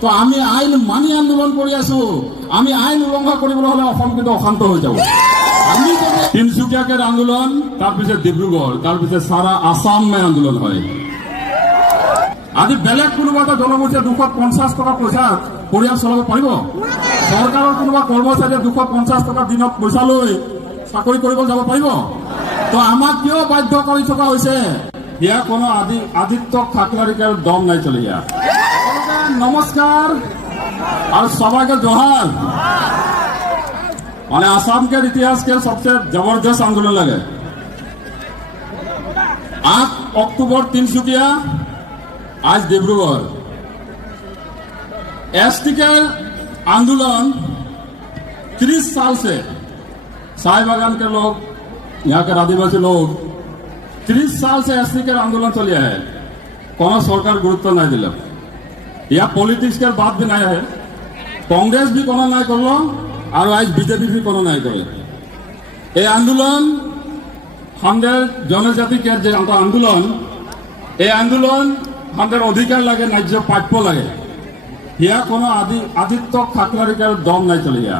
তো আমি আইন মানি আন্দোলন কৰি আছো। আমি আইন উলংঘা কৰিবলৈ হলে অসম কিন্তু অশান্ত হৈ যাব। আমি তিনচুকীয়াকের আন্দোলন, তারপরে ডিব্রুগড়, তারপরে সারা আসাম আন্দোলন হয়। আজি বেলেগ কোনোবা এটা জনগোষ্ঠীয়ে 250 টকা পইচা পৰিয়াল চলাব পাৰিব? চৰকাৰৰ কোনোবা কৰ্মচাৰীয়ে 250 টকা দিনত পইচা লৈ চাকৰি কৰিব যাব পাৰিব? তো আমাক কিয় বাধ্য কৰি থকা হৈছে? ইয়াৰ কোনো আদিত্য ঠাকরারিকের দম নাই চলে গিয়া। নমস্কার और सभा के जोहार। माने आसाम के इतिहास के सबसे जबरदस्त आंदोलन लगे 8 अक्टूबर तिनसुकिया, आज डिब्रुगढ़। एसटी के आंदोलन 30 साल से साय बागान के लोग, यहाँ के आदिवासी लोग 30 साल से एसटी के आंदोलन चलिए है। कोनो सरकार गुरुत्व नहीं दिल। यह पॉलिटिक्स के बात भी नहीं है। कांग्रेस भी कोनो नहीं करलो और आज बीजेपी भी कोनो नहीं करे। ये आंदोलन हमारे जनजाति के जो आंदोलन, ये आंदोलन हमारे अधिकार लगे न्याय प्राप्य लगे। यह कोनो आदित्य ठाकरारिकेर दम नहीं चले गया।